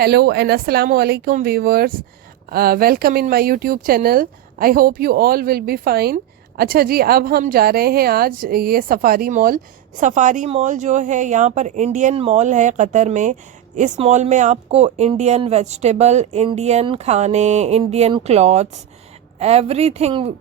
Hello and Assalamu alaikum viewers. Welcome in my YouTube channel. I hope you all will be fine. अच्छा जी, अब हम जा रहे हैं आज ये सफारी मॉल जो है यहाँ पर इंडियन मॉल है कतर में। इस मॉल में आपको इंडियन वेजिटेबल, इंडियन खाने, Indian clothes, everything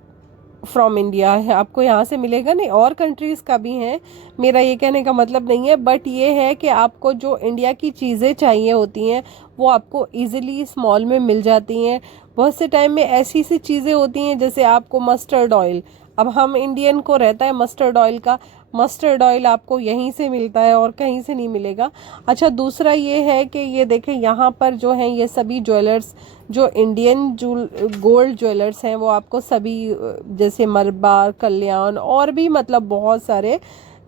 from India है आपको यहाँ से मिलेगा। नहीं, और कंट्रीज़ का भी है, मेरा ये कहने का मतलब नहीं है, बट ये है कि आपको जो इंडिया की चीज़ें चाहिए होती हैं वो आपको इजीली इस मॉल में मिल जाती हैं। बहुत से टाइम में ऐसी सी चीज़ें होती हैं जैसे आपको मस्टर्ड ऑयल, अब हम इंडियन को रहता है मस्टर्ड ऑयल का, मस्टर्ड ऑयल आपको यहीं से मिलता है और कहीं से नहीं मिलेगा। अच्छा, दूसरा ये है कि ये देखें यहाँ पर जो हैं ये सभी ज्वेलर्स, जो इंडियन गोल्ड ज्वेलर्स हैं वो आपको सभी जैसे मलबार, कल्याण और भी मतलब बहुत सारे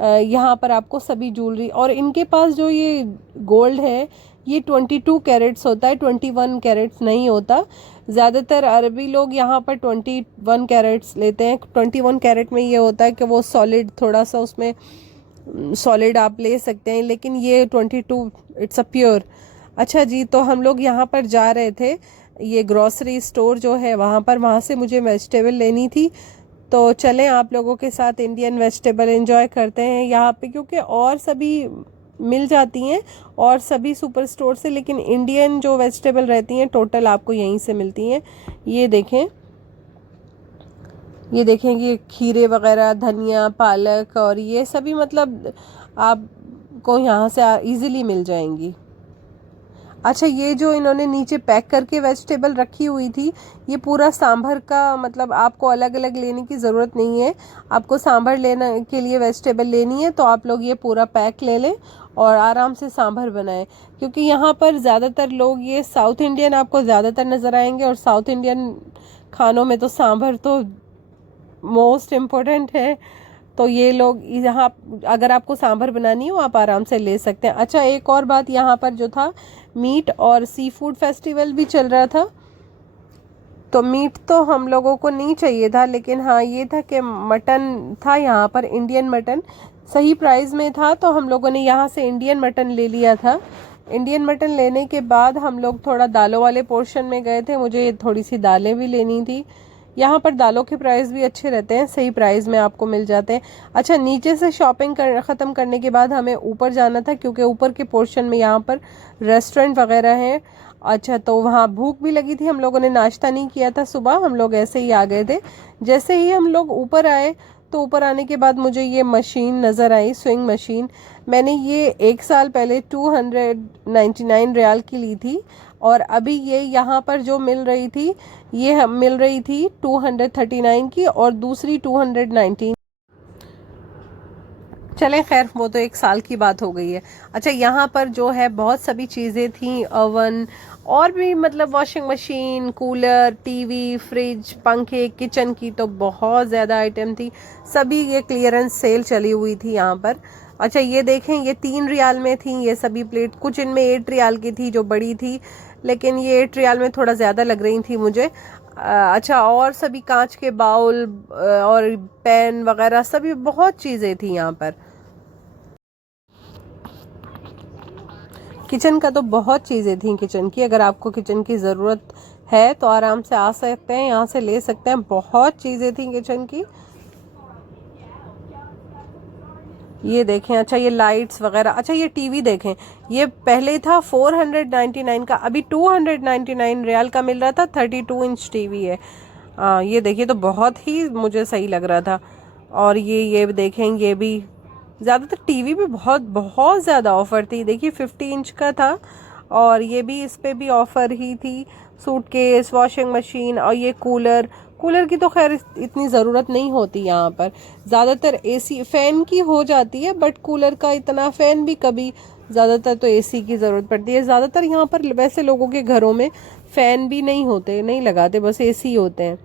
यहाँ पर आपको सभी ज्वेलरी, और इनके पास जो ये गोल्ड है ये 22 कैरेट्स होता है, 21 कैरेट्स नहीं होता। ज़्यादातर अरबी लोग यहाँ पर 21 कैरेट्स लेते हैं। 21 कैरेट में ये होता है कि वो सॉलिड, थोड़ा सा उसमें सॉलिड आप ले सकते हैं, लेकिन ये 22 इट्स अ प्योर। अच्छा जी, तो हम लोग यहाँ पर जा रहे थे, ये ग्रॉसरी स्टोर जो है वहाँ से मुझे वेजिटेबल लेनी थी। तो चलें आप लोगों के साथ इंडियन वेजिटेबल एंजॉय करते हैं यहाँ पे, क्योंकि और सभी मिल जाती हैं और सभी सुपर स्टोर से, लेकिन इंडियन जो वेजिटेबल रहती हैं टोटल आपको यहीं से मिलती हैं। ये देखें ये खीरे वगैरह, धनिया, पालक और ये सभी मतलब आपको यहाँ से इजीली मिल जाएंगी। अच्छा, ये जो इन्होंने नीचे पैक करके वेजिटेबल रखी हुई थी, ये पूरा सांभर का, मतलब आपको अलग अलग लेने की ज़रूरत नहीं है। आपको सांभर लेने के लिए वेजिटेबल लेनी है तो आप लोग ये पूरा पैक ले लें और आराम से सांभर बनाएं, क्योंकि यहाँ पर ज़्यादातर लोग ये साउथ इंडियन आपको ज़्यादातर नज़र आएंगे, और साउथ इंडियन खानों में तो सांभर तो मोस्ट इम्पोर्टेंट है। तो ये लोग यहाँ, अगर आपको सांभर बनानी हो आप आराम से ले सकते हैं। अच्छा, एक और बात, यहाँ पर जो था मीट और सी फूड फेस्टिवल भी चल रहा था, तो मीट तो हम लोगों को नहीं चाहिए था, लेकिन हाँ ये था कि मटन था यहाँ पर, इंडियन मटन सही प्राइस में था, तो हम लोगों ने यहाँ से इंडियन मटन ले लिया था। इंडियन मटन लेने के बाद हम लोग थोड़ा दालों वाले पोर्शन में गए थे, मुझे थोड़ी सी दालें भी लेनी थी। यहाँ पर दालों के प्राइस भी अच्छे रहते हैं, सही प्राइस में आपको मिल जाते हैं। अच्छा, नीचे से शॉपिंग ख़त्म करने के बाद हमें ऊपर जाना था, क्योंकि ऊपर के पोर्शन में यहाँ पर रेस्टोरेंट वगैरह हैं। अच्छा, तो वहाँ भूख भी लगी थी, हम लोगों ने नाश्ता नहीं किया था सुबह, हम लोग ऐसे ही आ गए थे। जैसे ही हम लोग ऊपर आए तो ऊपर आने के बाद मुझे ये मशीन नज़र आई, स्विंग मशीन। मैंने ये 1 साल पहले 299 रियाल की ली थी, और अभी ये यहाँ पर जो मिल रही थी, ये मिल रही थी 239 की, और दूसरी 219। चलें खैर, वो तो 1 साल की बात हो गई है। अच्छा, यहाँ पर जो है बहुत सभी चीज़ें थी, ओवन और भी मतलब washing machine, cooler, TV, fridge, पंखे, किचन की तो बहुत ज़्यादा आइटम थी, सभी ये क्लियरेंस सेल चली हुई थी यहाँ पर। अच्छा, ये देखें, ये 3 रियाल में थी ये सभी प्लेट, कुछ इनमें 8 रियाल की थी जो बड़ी थी, लेकिन ये 8 रियाल में थोड़ा ज़्यादा लग रही थी मुझे। अच्छा, और सभी कांच के बाउल और पैन वगैरह सभी बहुत चीज़ें थी यहाँ पर। किचन का तो बहुत चीज़ें थी किचन की, अगर आपको किचन की ज़रूरत है तो आराम से आ सकते हैं, यहाँ से ले सकते हैं, बहुत चीज़ें थी किचन की। ये देखें, अच्छा ये लाइट्स वगैरह। अच्छा, ये टीवी देखें, ये पहले था 499 का, अभी 299 रियाल का मिल रहा था। 32 इंच टीवी है। ये देखिए, तो बहुत ही मुझे सही लग रहा था। और ये देखें, ये भी ज़्यादातर टीवी पे बहुत बहुत ज़्यादा ऑफ़र थी। देखिए 50 इंच का था, और ये भी, इस पे भी ऑफ़र ही थी। सूटकेस, वॉशिंग मशीन, और ये कूलर की तो खैर इतनी ज़रूरत नहीं होती यहाँ पर, ज़्यादातर एसी फ़ैन की हो जाती है, बट कूलर का इतना, फ़ैन भी कभी, ज़्यादातर तो एसी की ज़रूरत पड़ती है। ज़्यादातर यहाँ पर वैसे लोगों के घरों में फ़ैन भी नहीं होते, नहीं लगाते, बस एसी होते हैं।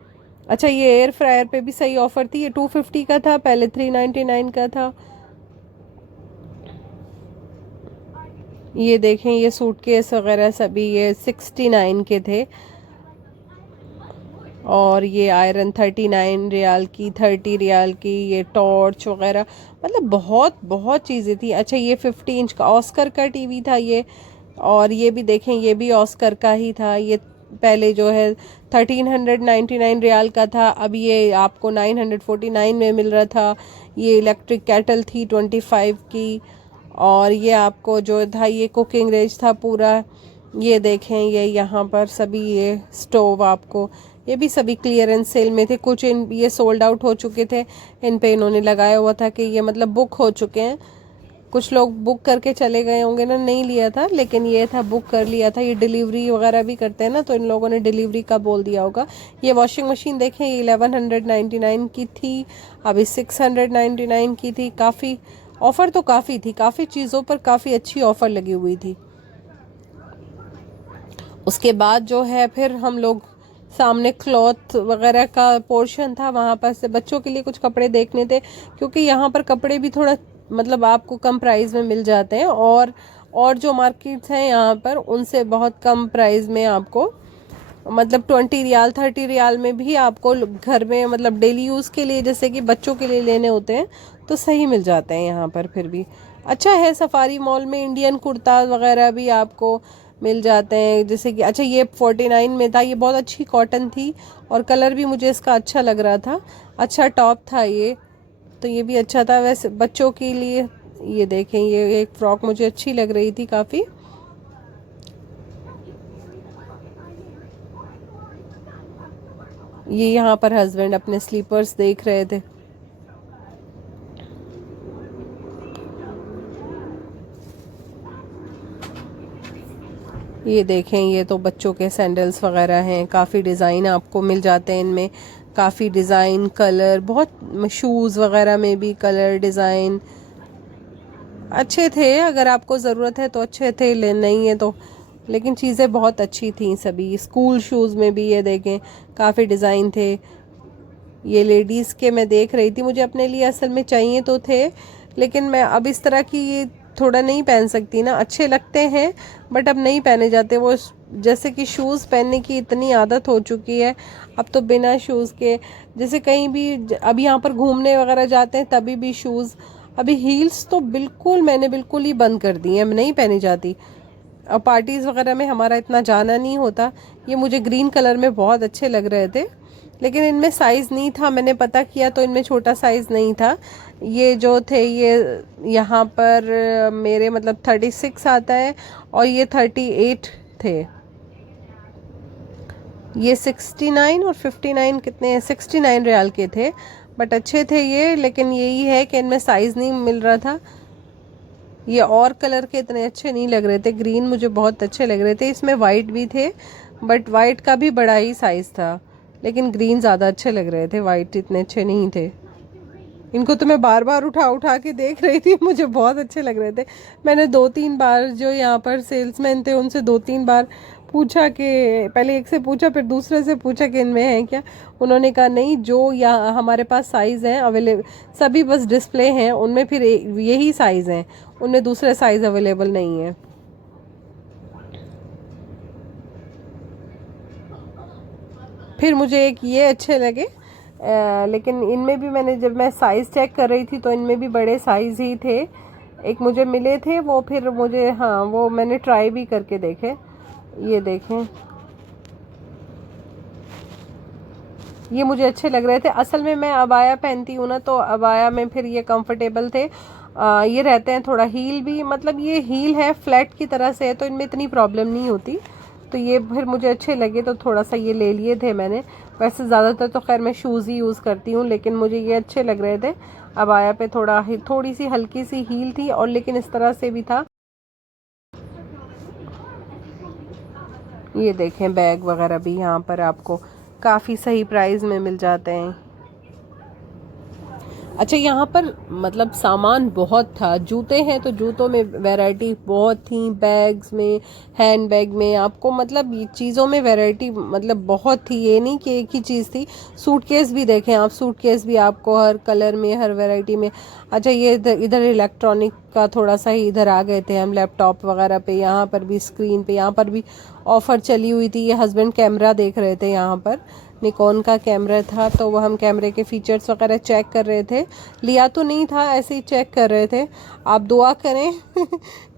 अच्छा, ये एयर फ्रायर पे भी सही ऑफ़र थी, ये 250 का था, पहले 399 का था। ये देखें, ये सूटकेस वगैरह सभी ये 69 के थे, और ये आयरन 39 रियाल की, 30 रियाल की, ये टॉर्च वगैरह, मतलब बहुत बहुत चीज़ें थी। अच्छा, ये 50 इंच का ऑस्कर का टीवी था, ये और ये भी देखें, ये भी ऑस्कर का ही था। ये पहले जो है 1399 रियाल का था, अब ये आपको 949 में मिल रहा था। ये इलेक्ट्रिक केटल थी 25 की। और ये आपको जो था ये कुकिंग रेंज था पूरा। ये देखें, ये यहाँ पर सभी ये स्टोव आपको, ये भी सभी क्लियरेंस सेल में थे। कुछ इन ये सोल्ड आउट हो चुके थे, इन पे इन्होंने लगाया हुआ था कि ये मतलब बुक हो चुके हैं। कुछ लोग बुक करके चले गए होंगे ना, नहीं लिया था, लेकिन ये था बुक कर लिया था। ये डिलीवरी वगैरह भी करते हैं ना, तो इन लोगों ने डिलीवरी का बोल दिया होगा। ये वॉशिंग मशीन देखें, ये 1199 की थी, अभी 699 की थी। काफ़ी ऑफ़र तो काफ़ी थी, काफ़ी चीज़ों पर काफ़ी अच्छी ऑफ़र लगी हुई थी। उसके बाद जो है फिर हम लोग सामने क्लॉथ वगैरह का पोर्शन था, वहाँ पर से बच्चों के लिए कुछ कपड़े देखने थे, क्योंकि यहाँ पर कपड़े भी थोड़ा मतलब आपको कम प्राइस में मिल जाते हैं। और जो मार्केट्स हैं यहाँ पर उनसे बहुत कम प्राइस में आपको मतलब 20 रियाल 30 रियाल में भी आपको घर में मतलब डेली यूज़ के लिए, जैसे कि बच्चों के लिए लेने होते हैं, तो सही मिल जाते हैं यहाँ पर। फिर भी अच्छा है सफारी मॉल में, इंडियन कुर्ता वगैरह भी आपको मिल जाते हैं। जैसे कि अच्छा ये 49 में था, ये बहुत अच्छी कॉटन थी और कलर भी मुझे इसका अच्छा लग रहा था। अच्छा टॉप था ये, तो ये भी अच्छा था। वैसे बच्चों के लिए ये देखें, ये एक फ्रॉक मुझे अच्छी लग रही थी काफ़ी। ये यहाँ पर हस्बैंड अपने स्लीपर्स देख रहे थे। ये देखें, ये तो बच्चों के सैंडल्स वगैरह हैं, काफ़ी डिज़ाइन आपको मिल जाते हैं इनमें, काफ़ी डिज़ाइन कलर, बहुत शूज़ वगैरह में भी कलर डिज़ाइन अच्छे थे। अगर आपको ज़रूरत है तो अच्छे थे, ले नहीं है तो, लेकिन चीज़ें बहुत अच्छी थी सभी। स्कूल शूज़ में भी ये देखें काफ़ी डिज़ाइन थे। ये लेडीज़ के मैं देख रही थी, मुझे अपने लिए असल में चाहिए तो थे, लेकिन मैं अब इस तरह की ये थोड़ा नहीं पहन सकती ना। अच्छे लगते हैं बट अब नहीं पहने जाते वो, जैसे कि शूज़ पहनने की इतनी आदत हो चुकी है, अब तो बिना शूज़ के जैसे कहीं भी अब यहाँ पर घूमने वगैरह जाते हैं तभी भी शूज़। अभी हील्स तो बिल्कुल मैंने बिल्कुल ही बंद कर दी हैं, मैं नहीं पहनी जाती। अब पार्टीज़ वगैरह में हमारा इतना जाना नहीं होता। ये मुझे ग्रीन कलर में बहुत अच्छे लग रहे थे, लेकिन इनमें साइज़ नहीं था। मैंने पता किया तो इनमें छोटा साइज़ नहीं था। ये जो थे ये यहाँ पर मेरे मतलब 36 आता है और ये 38 थे। ये 69 और 59 कितने हैं, 69 रियाल के थे, बट अच्छे थे ये। लेकिन यही है कि इनमें साइज़ नहीं मिल रहा था। ये और कलर के इतने अच्छे नहीं लग रहे थे, ग्रीन मुझे बहुत अच्छे लग रहे थे। इसमें वाइट भी थे बट वाइट का भी बड़ा ही साइज़ था, लेकिन ग्रीन ज़्यादा अच्छे लग रहे थे, वाइट इतने अच्छे नहीं थे। इनको तो मैं बार बार उठा उठा के देख रही थी, मुझे बहुत अच्छे लग रहे थे। मैंने 2-3 बार जो यहाँ पर सेल्समैन थे उनसे 2-3 बार पूछा कि पहले एक से पूछा फिर दूसरे से पूछा कि इनमें है क्या। उन्होंने कहा नहीं, जो यहाँ हमारे पास साइज़ हैं अवेलेबल सभी बस डिस्प्ले हैं उनमें, फिर यही साइज़ हैं, उनमें दूसरे साइज़ अवेलेबल नहीं है। फिर मुझे एक ये अच्छे लगे, लेकिन इनमें भी मैंने जब मैं साइज़ चेक कर रही थी तो इनमें भी बड़े साइज़ ही थे। एक मुझे मिले थे वो, फिर मुझे हाँ वो मैंने ट्राई भी करके देखे। ये देखें, ये मुझे अच्छे लग रहे थे। असल में मैं अबाया पहनती हूँ ना, तो अबाया में फिर ये कंफर्टेबल थे। ये रहते हैं थोड़ा हील भी, मतलब ये हील है फ्लैट की तरह से है तो इनमें इतनी प्रॉब्लम नहीं होती। तो ये फिर मुझे अच्छे लगे तो थोड़ा सा ये ले लिए थे मैंने। वैसे ज़्यादातर तो खैर मैं शूज़ ही यूज़ करती हूँ, लेकिन मुझे ये अच्छे लग रहे थे। अबाया पे थोड़ी सी हल्की सी हील थी और लेकिन इस तरह से भी था। ये देखें बैग वगैरह भी यहाँ पर आपको काफ़ी सही प्राइस में मिल जाते हैं। अच्छा यहाँ पर मतलब सामान बहुत था। जूते हैं तो जूतों में वैरायटी बहुत थी, बैग्स में, हैंड बैग में आपको मतलब चीज़ों में वैरायटी मतलब बहुत थी, ये नहीं कि एक ही चीज़ थी। सूटकेस भी देखें आप, सूटकेस भी आपको हर कलर में हर वैरायटी में। अच्छा ये इधर इलेक्ट्रॉनिक का थोड़ा सा ही इधर आ गए थे हम, लैपटॉप वगैरह पे, यहाँ पर भी स्क्रीन पे यहाँ पर भी ऑफ़र चली हुई थी। ये हस्बैंड कैमरा देख रहे थे यहाँ पर, निकॉन का कैमरा था, तो वो हम कैमरे के फीचर्स वगैरह चेक कर रहे थे। लिया तो नहीं था, ऐसे ही चेक कर रहे थे। आप दुआ करें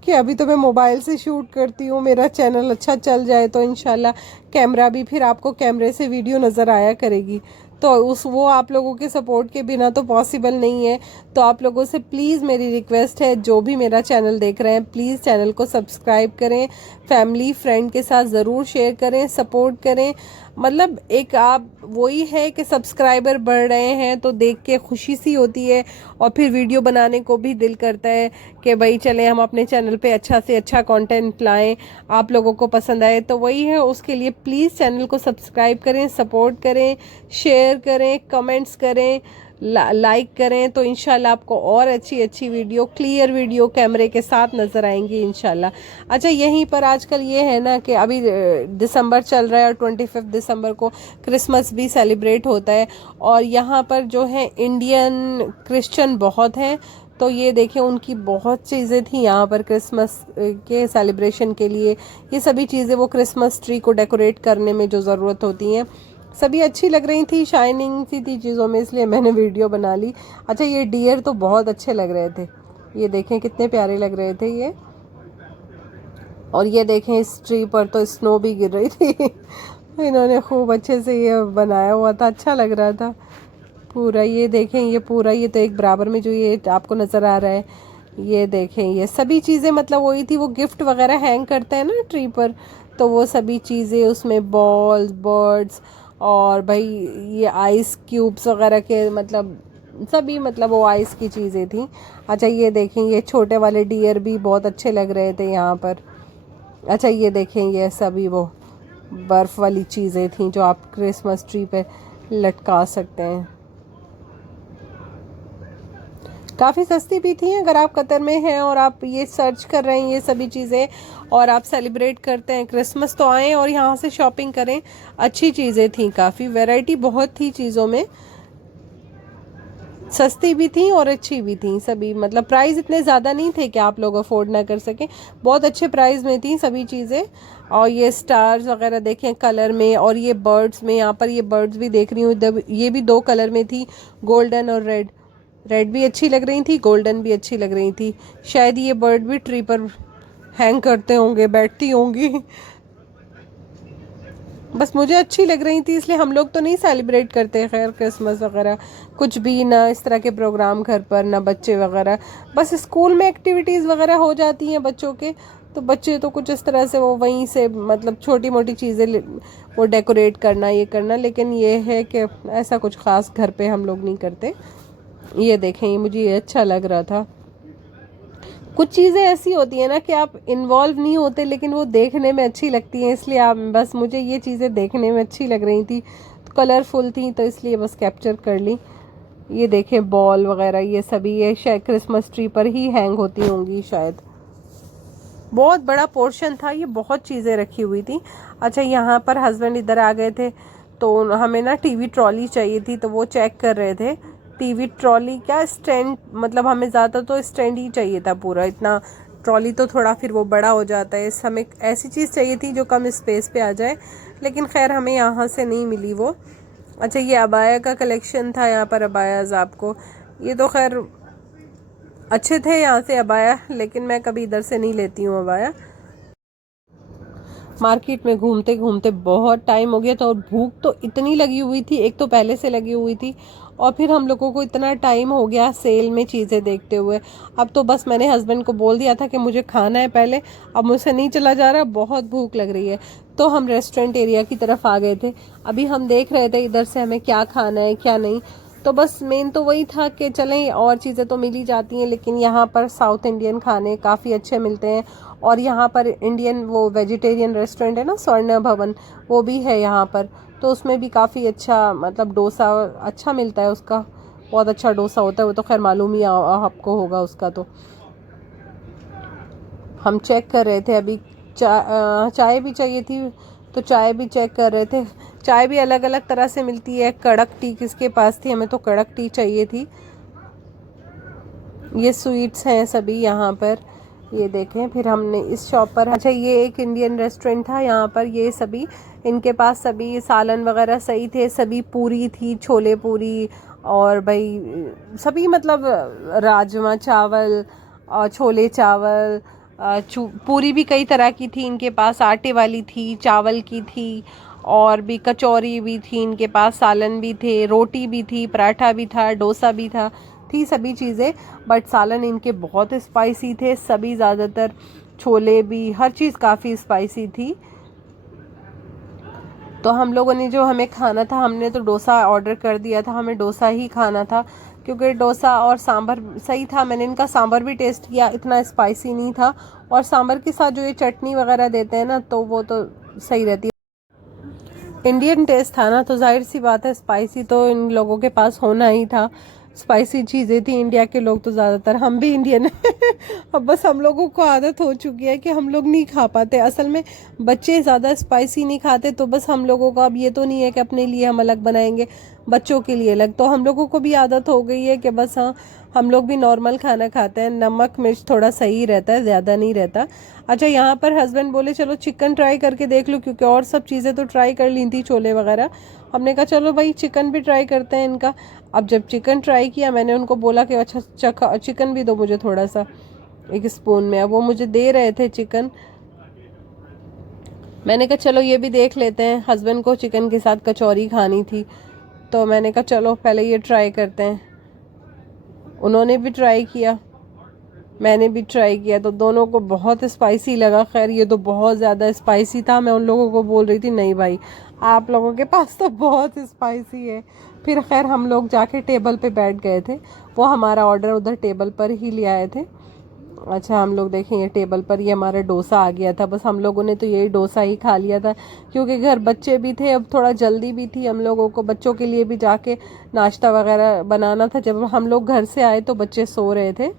कि अभी तो मैं मोबाइल से शूट करती हूँ, मेरा चैनल अच्छा चल जाए तो इंशाल्लाह कैमरा भी फिर आपको कैमरे से वीडियो नज़र आया करेगी। तो वो आप लोगों के सपोर्ट के बिना तो पॉसिबल नहीं है। तो आप लोगों से प्लीज़ मेरी रिक्वेस्ट है, जो भी मेरा चैनल देख रहे हैं प्लीज़ चैनल को सब्सक्राइब करें, फैमिली फ्रेंड के साथ ज़रूर शेयर करें, सपोर्ट करें। मतलब एक आप वही है कि सब्सक्राइबर बढ़ रहे हैं तो देख के खुशी सी होती है, और फिर वीडियो बनाने को भी दिल करता है कि भाई चले हम अपने चैनल पे अच्छा से अच्छा कंटेंट लाएं, आप लोगों को पसंद आए। तो वही है, उसके लिए प्लीज़ चैनल को सब्सक्राइब करें, सपोर्ट करें, शेयर करें, कमेंट्स करें, लाइक करें, तो इंशाल्लाह आपको और अच्छी अच्छी वीडियो, क्लियर वीडियो कैमरे के साथ नज़र आएंगी इंशाल्लाह। अच्छा, यहीं पर आजकल ये है ना कि अभी दिसंबर चल रहा है और 25 दिसंबर को क्रिसमस भी सेलिब्रेट होता है, और यहाँ पर जो है इंडियन क्रिश्चियन बहुत हैं। तो ये देखें, उनकी बहुत चीज़ें थी यहाँ पर क्रिसमस के सेलिब्रेशन के लिए। ये सभी चीज़ें वो क्रिसमस ट्री को डेकोरेट करने में जो ज़रूरत होती हैं, सभी अच्छी लग रही थी, शाइनिंग सी थी चीज़ों में, इसलिए मैंने वीडियो बना ली। अच्छा, ये डियर तो बहुत अच्छे लग रहे थे, ये देखें कितने प्यारे लग रहे थे ये। और ये देखें, इस ट्री पर तो स्नो भी गिर रही थी इन्होंने खूब अच्छे से ये बनाया हुआ था, अच्छा लग रहा था पूरा। ये देखें, ये पूरा, ये तो एक बराबर में जो ये आपको नज़र आ रहा है, ये देखें, ये सभी चीज़ें मतलब वही थी। वो गिफ्ट वगैरह हैंग करते हैं ना ट्री पर, तो वो सभी चीज़ें उसमें, बॉल्स, बर्ड्स, और भाई ये आइस क्यूब्स वगैरह के, मतलब सभी, मतलब वो आइस की चीज़ें थी। अच्छा, ये देखें, ये छोटे वाले डियर भी बहुत अच्छे लग रहे थे यहाँ पर। अच्छा, ये देखें, ये सभी वो बर्फ़ वाली चीज़ें थी जो आप क्रिसमस ट्री पे लटका सकते हैं। काफ़ी सस्ती भी थी। अगर आप कतर में हैं और आप ये सर्च कर रहे हैं ये सभी चीज़ें, और आप सेलिब्रेट करते हैं क्रिसमस, तो आएँ और यहाँ से शॉपिंग करें। अच्छी चीज़ें थी, काफ़ी वैरायटी बहुत थी चीज़ों में, सस्ती भी थी और अच्छी भी थी सभी। मतलब प्राइस इतने ज़्यादा नहीं थे कि आप लोग अफोर्ड ना कर सकें, बहुत अच्छे प्राइस में थी सभी चीज़ें। और ये स्टार्स वगैरह देखें कलर में, और ये बर्ड्स में, यहाँ पर ये बर्ड्स भी देख रही हूँ, ये भी 2 कलर में थी, गोल्डन और रेड। रेड भी अच्छी लग रही थी, गोल्डन भी अच्छी लग रही थी। शायद ये बर्ड भी ट्री पर हैंग करते होंगे, बैठती होंगी बस मुझे अच्छी लग रही थी, इसलिए हम लोग तो नहीं सेलिब्रेट करते खैर क्रिसमस वगैरह कुछ भी, ना इस तरह के प्रोग्राम घर पर, ना बच्चे वगैरह। बस स्कूल में एक्टिविटीज़ वगैरह हो जाती हैं बच्चों के, तो बच्चे तो कुछ इस तरह से वो वहीं से मतलब छोटी मोटी चीज़ें वो डेकोरेट करना, ये करना। लेकिन ये है कि ऐसा कुछ ख़ास घर पे हम लोग नहीं करते। ये देखें, ये मुझे ये अच्छा लग रहा था। कुछ चीज़ें ऐसी होती हैं ना कि आप इन्वॉल्व नहीं होते लेकिन वो देखने में अच्छी लगती हैं, इसलिए आप, बस मुझे ये चीज़ें देखने में अच्छी लग रही थी, तो कलरफुल थी, तो इसलिए बस कैप्चर कर ली। ये देखें, बॉल वगैरह ये सभी, ये शायद क्रिसमस ट्री पर ही हैंग होती होंगी शायद। बहुत बड़ा पोर्शन था, ये बहुत चीज़ें रखी हुई थी। अच्छा, यहाँ पर हस्बैंड इधर आ गए थे, तो हमें ना टीवी ट्रॉली चाहिए थी, तो वो चेक कर रहे थे। टीवी ट्रॉली क्या, स्टैंड, मतलब हमें ज़्यादा तो स्टैंड ही चाहिए था पूरा, इतना ट्रॉली तो थोड़ा फिर वो बड़ा हो जाता है। हमें ऐसी चीज़ चाहिए थी जो कम स्पेस पे आ जाए, लेकिन खैर हमें यहाँ से नहीं मिली वो। अच्छा, ये अबाया का कलेक्शन था यहाँ पर, अबायाज आपको, ये तो खैर अच्छे थे यहाँ से अबाया, लेकिन मैं कभी इधर से नहीं लेती हूँ अबाया। मार्केट में घूमते घूमते बहुत टाइम हो गया था, और भूख तो इतनी लगी हुई थी, एक तो पहले से लगी हुई थी, और फिर हम लोगों को इतना टाइम हो गया सेल में चीज़ें देखते हुए। अब तो बस मैंने हस्बैंड को बोल दिया था कि मुझे खाना है पहले, अब मुझसे नहीं चला जा रहा, बहुत भूख लग रही है। तो हम रेस्टोरेंट एरिया की तरफ आ गए थे। अभी हम देख रहे थे इधर से हमें क्या खाना है क्या नहीं। तो बस मेन तो वही था कि चलें, और चीज़ें तो मिल ही जाती हैं, लेकिन यहाँ पर साउथ इंडियन खाने काफ़ी अच्छे मिलते हैं। और यहाँ पर इंडियन वो वेजिटेरियन रेस्टोरेंट है ना, स्वर्ण भवन, वो भी है यहाँ पर, तो उसमें भी काफ़ी अच्छा, मतलब डोसा अच्छा मिलता है उसका, बहुत अच्छा डोसा होता है वो तो खैर मालूम ही आपको होगा उसका। तो हम चेक कर रहे थे अभी, चाय भी चाहिए थी, तो चाय भी चेक कर रहे थे। चाय भी अलग अलग तरह से मिलती है, कड़क टी किसके पास थी, हमें तो कड़क टी चाहिए थी। ये स्वीट्स हैं सभी यहाँ पर, ये देखें। फिर हमने इस शॉप पर, अच्छा ये एक इंडियन रेस्टोरेंट था, यहाँ पर ये सभी इनके पास सभी सालन वगैरह सही थे, सभी पूरी थी, छोले पूरी और भाई सभी मतलब राजमा चावल और छोले चावल, पूरी भी कई तरह की थी इनके पास, आटे वाली थी, चावल की थी और भी कचौरी भी थी इनके पास, सालन भी थे, रोटी भी थी, पराठा भी था, डोसा भी था, थी सभी चीज़ें। बट सालन इनके बहुत स्पाइसी थे सभी, ज़्यादातर छोले भी, हर चीज़ काफ़ी स्पाइसी थी। तो हम लोगों ने जो हमें खाना था, हमने तो डोसा ऑर्डर कर दिया था, हमें डोसा ही खाना था क्योंकि डोसा और सांभर सही था। मैंने इनका सांभर भी टेस्ट किया, इतना स्पाइसी नहीं था, और सांभर के साथ जो ये चटनी वगैरह देते हैं ना, तो वो तो सही रहती है। इंडियन टेस्ट था ना, तो जाहिर सी बात है स्पाइसी तो इन लोगों के पास होना ही था। स्पाइसी चीज़ें थी, इंडिया के लोग तो ज़्यादातर, हम भी इंडियन हैं अब बस हम लोगों को आदत हो चुकी है कि हम लोग नहीं खा पाते। असल में बच्चे ज़्यादा स्पाइसी नहीं खाते, तो बस हम लोगों का अब ये तो नहीं है कि अपने लिए हम अलग बनाएंगे, बच्चों के लिए अलग। तो हम लोगों को भी आदत हो गई है कि बस हाँ, हम लोग भी नॉर्मल खाना खाते हैं, नमक मिर्च थोड़ा सही रहता है, ज़्यादा नहीं रहता। अच्छा यहाँ पर हस्बैंड बोले चलो चिकन ट्राई करके देख लो, क्योंकि और सब चीज़ें तो ट्राई कर ली थी, छोले वगैरह। हमने कहा चलो भाई चिकन भी ट्राई करते हैं इनका। अब जब चिकन ट्राई किया, मैंने उनको बोला कि अच्छा चखा चिकन भी दो मुझे थोड़ा सा, एक स्पून में। अब वो मुझे दे रहे थे चिकन, मैंने कहा चलो ये भी देख लेते हैं। हस्बैंड को चिकन के साथ कचौरी खानी थी, तो मैंने कहा चलो पहले ये ट्राई करते हैं। उन्होंने भी ट्राई किया, मैंने भी ट्राई किया, तो दोनों को बहुत स्पाइसी लगा। खैर ये तो बहुत ज़्यादा स्पाइसी था, मैं उन लोगों को बोल रही थी नहीं भाई आप लोगों के पास तो बहुत स्पाइसी है। फिर खैर हम लोग जाके टेबल पे बैठ गए थे, वो हमारा ऑर्डर उधर टेबल पर ही ले आए थे। अच्छा हम लोग देखें, ये टेबल पर ये हमारा डोसा आ गया था। बस हम लोगों ने तो यही डोसा ही खा लिया था, क्योंकि घर बच्चे भी थे, अब थोड़ा जल्दी भी थी हम लोगों को, बच्चों के लिए भी जाके नाश्ता वगैरह बनाना था। जब हम लोग घर से आए तो बच्चे सो रहे थे,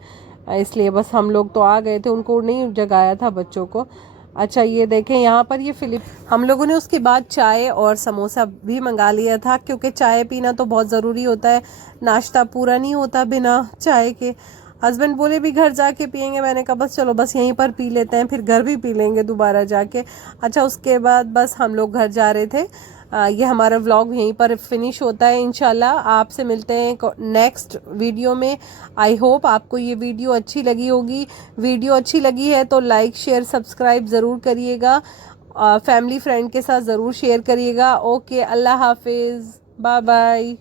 इसलिए बस हम लोग तो आ गए थे, उनको नहीं जगाया था बच्चों को। अच्छा ये देखें यहाँ पर ये फिलिप, हम लोगों ने उसके बाद चाय और समोसा भी मंगा लिया था, क्योंकि चाय पीना तो बहुत ज़रूरी होता है, नाश्ता पूरा नहीं होता बिना चाय के। हस्बैंड बोले भी घर जाके पियेंगे, मैंने कहा बस चलो बस यहीं पर पी लेते हैं, फिर घर भी पी लेंगे दोबारा जाके। अच्छा उसके बाद बस हम लोग घर जा रहे थे। ये हमारा व्लॉग यहीं पर फिनिश होता है। इंशाल्लाह आपसे मिलते हैं नेक्स्ट वीडियो में। आई होप आपको ये वीडियो अच्छी लगी होगी। वीडियो अच्छी लगी है तो लाइक शेयर सब्सक्राइब ज़रूर करिएगा, फैमिली फ्रेंड के साथ ज़रूर शेयर करिएगा। ओके, अल्लाह हाफिज़, बाय बाय।